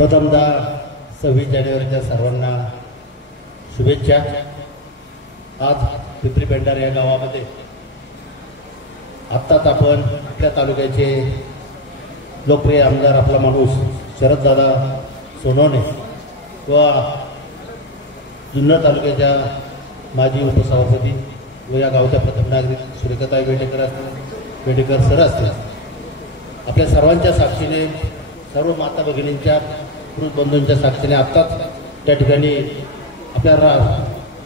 प्रथमतः 26 जानेवारीच्या सर्वांना शुभेच्छा। आज पिंपरी पेंढार या गावामध्ये आत्ताच आपण आपल्या तालुक्याचे लोकप्रिय आमदार आपला माणूस शरददादा सोनवणे व जुन्नर तालुक्याच्या माजी उपसभापती व या गावच्या प्रथम नागरिक सुरेखाताई बेडेकर सर असतील, आपल्या सर्वांच्या साक्षीने सर्व माता भगिनींच्या पुरुष बंधूंच्या साक्षीने आत्ताच त्या ठिकाणी आपल्या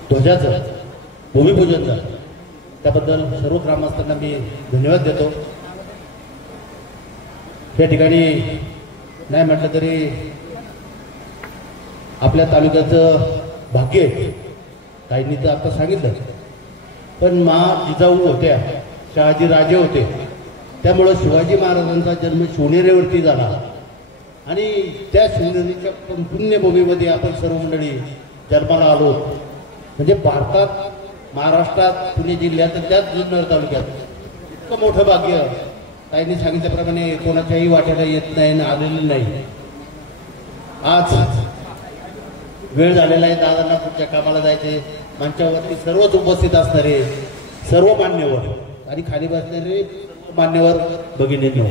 ध्वजाचं भूमिपूजन झालं। त्याबद्दल सर्व ग्रामस्थांना मी धन्यवाद देतो। त्या ठिकाणी नाही म्हटलं तरी आपल्या तालुक्याचं भाग्य काहींनी तर आता सांगितलं, पण जिजाऊ होत्या, शहाजी राजे होते, त्यामुळं शिवाजी महाराजांचा जन्म शिवनेरीवरती झाला आणि त्या शिवनेरीच्या पुण्यभूमीमध्ये आपण सर्व मंडळी जन्माला आलो। म्हणजे भारतात, महाराष्ट्रात, पुणे जिल्ह्यात, त्याच जुन्नर तालुक्यात इतकं मोठं भाग्य ताईंनी सांगितल्याप्रमाणे कोणाच्याही वाट्याला येत नाही आणि आलेलं नाही। आज वेळ झालेला आहे, दादांना पुढच्या कामाला जायचे। मंचावरती सर्वच उपस्थित असणारे सर्व मान्यवर आणि खाली बसणारे मान्यवर भगिनींनो,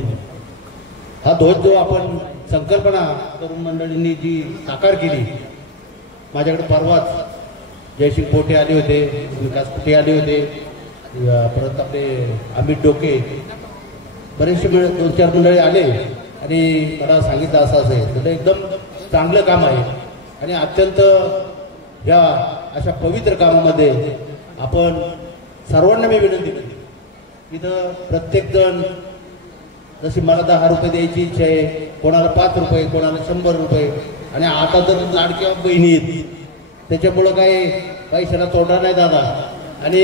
हा ध्वज जो आपण संकल्पना तरुण मंडळींनी जी साकार केली, माझ्याकडे परवाच जयसिंग पोटे आले होते, विकास पोटे आले होते, परत आपले अमित डोके, बरेचसे 2-4 मंडळी आले आणि मला सांगितलं असं असेल तर एकदम चांगलं काम आहे आणि अत्यंत या अशा पवित्र कामामध्ये आपण सर्वांना मी विनंती करते, इथं प्रत्येकजण जशी मला 10 रुपये द्यायची इच्छा आहे, कोणाला 5 रुपये, कोणाला 100 रुपये, आणि आता जर लाडक्या बहिणी आहेत त्याच्यामुळं काही पैशाला तोडा नाही दादा। आणि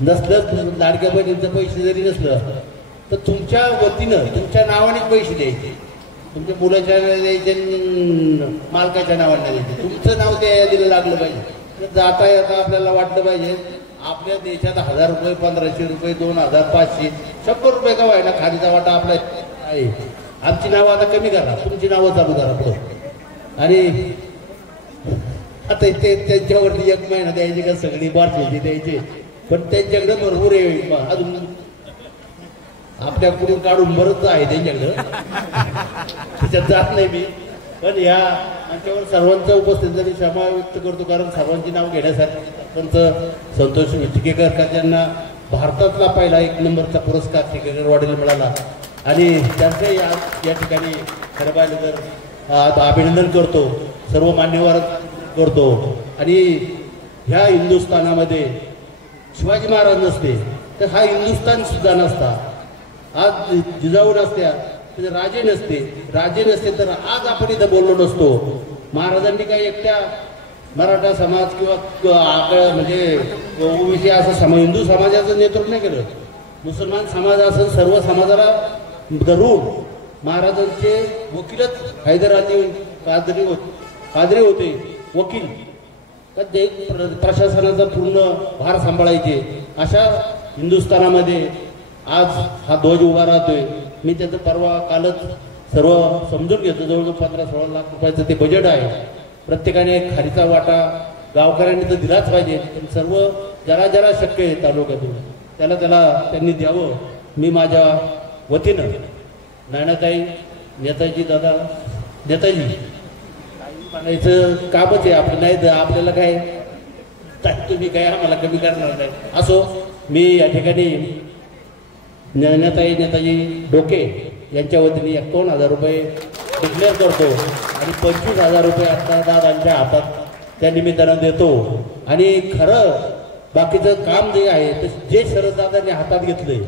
नसलं लाडक्या बहिणींचं पैसे जरी नसलं तर तुमच्या वतीनं तुमच्या नावानेच पैसे द्यायचे, तुमच्या मुलाच्या द्यायचे, मालकाच्या नावाने द्यायचे, तुमचं नाव त्या यादीला लागलं पाहिजे। जाता येता आपल्याला वाटलं पाहिजे आपल्या देशात 1000 रुपये, 1500 रुपये, 2000, 500, 100 रुपये का व्हायला खालीचा वाटा आपला आहे। आमची नावं आता कमी करा, तुमची नावं चालू करा पुढं। आणि आता ते त्यांच्यावरती 1 महिना द्यायची का सगळी बारशाची द्यायची, पण त्यांच्याकडे भरपूर आहे अजून, आपल्याकडून काढून बरंच आहे त्यांच्याकडं, त्याच्यात जात नाही मी। पण या आमच्यावर सर्वांचा उपस्थितीसाठी क्षमा व्यक्त करतो, कारण सर्वांची नाव घेण्यासाठी सरपंच संतोष विटकेकर का ज्यांना भारतातला पहिला 1 नंबरचा पुरस्कार टिकेकरवाडीला मिळाला आणि त्यांचं या ठिकाणी खरं पाहिलं तर अभिनंदन करतो, सर्व मान्यवर करतो। आणि ह्या हिंदुस्थानामध्ये शिवाजी महाराज नसते तर हा हिंदुस्थान सुद्धा नसता, आज जिजाऊ नसत्या तर राजे नसते तर आज आपण इथं बोललो नसतो। महाराजांनी काही एकट्या मराठा समाज किंवा म्हणजे ओबीसी असं हिंदू समाजाचं नेतृत्व नाही केलं, मुसलमान समाज असं सर्व समाजाला धरून महाराजांचे वकीलच हैदर अली कादरी होते, वकील तर ते प्रशासनाचा पूर्ण भार सांभाळायचे। अशा हिंदुस्थानामध्ये आज हा ध्वज उभा राहतोय। मी त्याचं परवा कालच सर्व समजून घेतो, जवळजवळ 15-16 लाख रुपयाचं ते बजेट आहे। प्रत्येकाने खारीचा वाटा गावकऱ्यांनी तर दिलाच पाहिजे, पण सर्व जरा शक्य आहे तालुक्यातून त्याला त्यांनी द्यावं। मी माझ्या वतीनं नानाताई, नेताजी दादा, नेताजी म्हणायचं कामच आहे आपलं, नाही तर आपल्याला काय तुम्ही काय आम्हाला कमी करणार नाही। असो, मी या ठिकाणी नेताजी डोके यांच्या वतीने 51,000 रुपये डिक्लेअर करतो आणि 25,000 रुपये आता दादांच्या हातात त्या निमित्तानं देतो। आणि खरं बाकीचं काम जे आहे ते जे शरददादांनी हातात घेतलंय,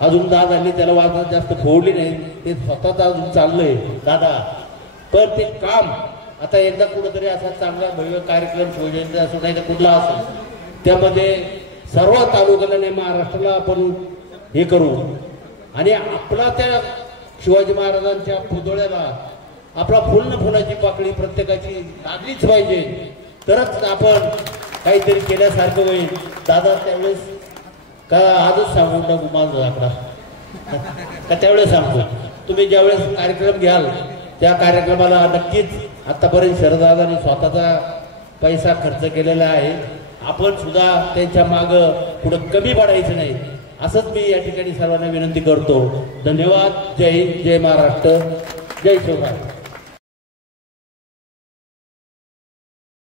अजून दादांनी त्याला वाजवत जास्त फोडली नाही, ते स्वतःच अजून चाललंय दादा। पण ते काम आता एकदा कुठंतरी असा चांगला भव्य कार्यक्रम शोधायचा असो, नाही तर कुठला असेल त्यामध्ये सर्व तालुक्याला नाही महाराष्ट्राला आपण हे करू आणि आपला त्या शिवाजी महाराजांच्या पुतळ्याला आपला फुलाची पाकळी प्रत्येकाची लागलीच पाहिजे, तरच आपण काहीतरी केल्यासारखं होईल। दादा त्यावेळेस का आजच सांगू टाकू माझा आकडा का त्यावेळेस सांगतो, तुम्ही ज्यावेळेस कार्यक्रम घ्याल त्या कार्यक्रमाला नक्कीच आतापर्यंत शरददादांनी स्वतःचा पैसा खर्च केलेला आहे. आपण सुद्धा त्यांच्या मागं पुढं कमी पडायचं नाही असंच मी या ठिकाणी सर्वांना विनंती करतो. धन्यवाद. जय हिंद, जय महाराष्ट्र, जय शिवराय.